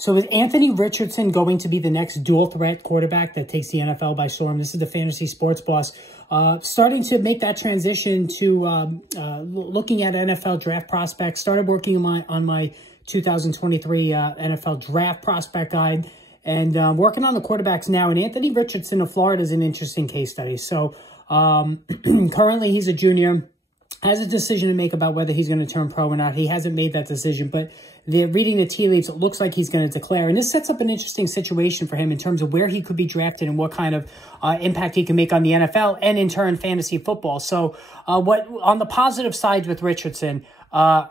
So is Anthony Richardson going to be the next dual threat quarterback that takes the NFL by storm? This is the Fantasy Sports Boss starting to make that transition to looking at NFL draft prospects. Started working on my 2023 NFL draft prospect guide and working on the quarterbacks now. And Anthony Richardson of Florida is an interesting case study. So currently he's a junior, has a decision to make about whether he's going to turn pro or not. He hasn't made that decision, but reading the tea leaves, it looks like he's going to declare. And this sets up an interesting situation for him in terms of where he could be drafted and what kind of impact he can make on the NFL and, in turn, fantasy football. So what on the positive side with Richardson,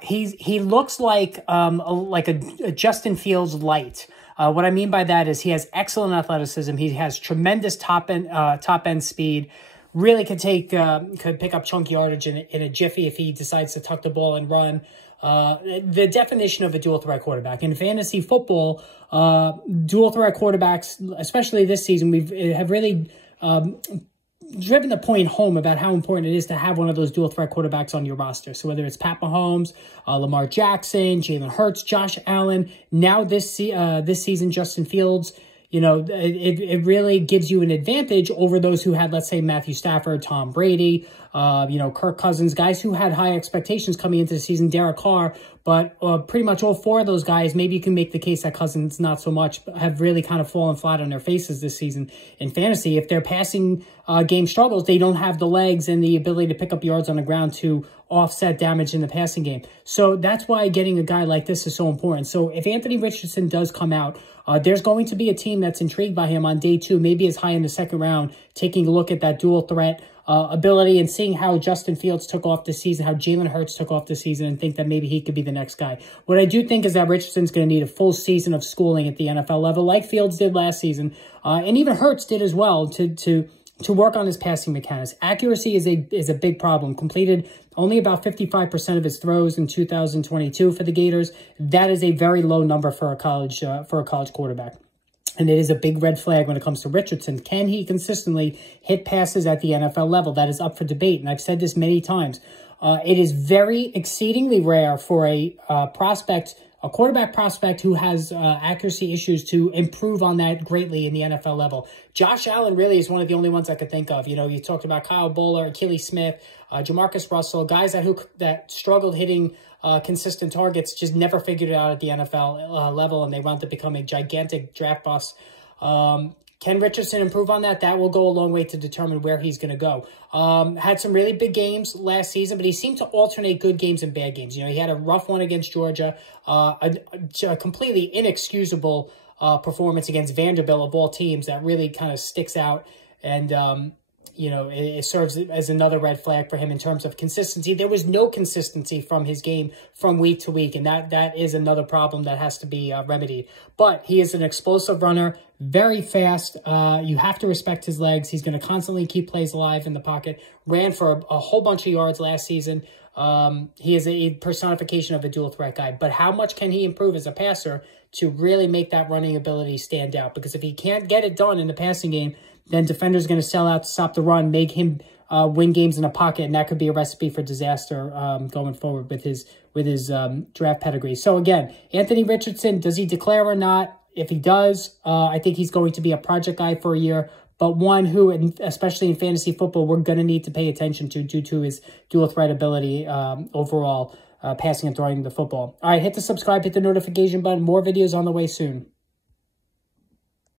he looks like a Justin Fields light. What I mean by that is he has excellent athleticism. He has tremendous top end speed. Really could pick up chunk yardage in a jiffy if he decides to tuck the ball and run. The definition of a dual threat quarterback in fantasy football, dual threat quarterbacks, especially this season, have really driven the point home about how important it is to have one of those dual threat quarterbacks on your roster. So whether it's Pat Mahomes, Lamar Jackson, Jalen Hurts, Josh Allen, now this season Justin Fields. You know, it really gives you an advantage over those who had, let's say, Matthew Stafford, Tom Brady, Kirk Cousins, guys who had high expectations coming into the season, Derek Carr. But pretty much all four of those guys, maybe you can make the case that Cousins not so much, have really kind of fallen flat on their faces this season in fantasy. If their passing game struggles, they don't have the legs and the ability to pick up yards on the ground to offset damage in the passing game. So that's why getting a guy like this is so important. So if Anthony Richardson does come out, there's going to be a team that's intrigued by him on day 2, maybe as high in the second round, taking a look at that dual threat ability and seeing how Justin Fields took off this season, how Jalen Hurts took off this season, and think that maybe he could be the next guy. What I do think is that Richardson's going to need a full season of schooling at the NFL level, like Fields did last season, and even Hurts did as well, to work on his passing mechanics. Accuracy is a big problem. Completed only about 55% of his throws in 2022 for the Gators. That is a very low number for a college quarterback. And it is a big red flag when it comes to Richardson. Can he consistently hit passes at the NFL level? That is up for debate. And I've said this many times. It is exceedingly rare for a quarterback prospect who has accuracy issues to improve on that greatly in the NFL level. Josh Allen really is one of the only ones I could think of. You know, you talked about Kyle Bowler, Achilles Smith, Jamarcus Russell, guys that struggled hitting consistent targets, just never figured it out at the NFL level, and they wound up becoming gigantic draft busts. Can Richardson improve on that? That will go a long way to determine where he's going to go. Had some really big games last season, but he seemed to alternate good games and bad games. You know, he had a rough one against Georgia, a completely inexcusable performance against Vanderbilt of all teams that really kind of sticks out. And, it serves as another red flag for him in terms of consistency. There was no consistency from his game from week to week, and that is another problem that has to be remedied. But he is an explosive runner, very fast. You have to respect his legs. He's going to constantly keep plays alive in the pocket. Ran for a whole bunch of yards last season. He is a personification of a dual threat guy. But how much can he improve as a passer to really make that running ability stand out? Because if he can't get it done in the passing game, then defenders are going to sell out to stop the run, make him win games in a pocket, and that could be a recipe for disaster going forward with his draft pedigree. So again, Anthony Richardson, does he declare or not? If he does, I think he's going to be a project guy for a year, but one who, especially in fantasy football, we're going to need to pay attention to due to his dual threat ability overall, passing and throwing the football. All right, hit the subscribe, hit the notification button. More videos on the way soon.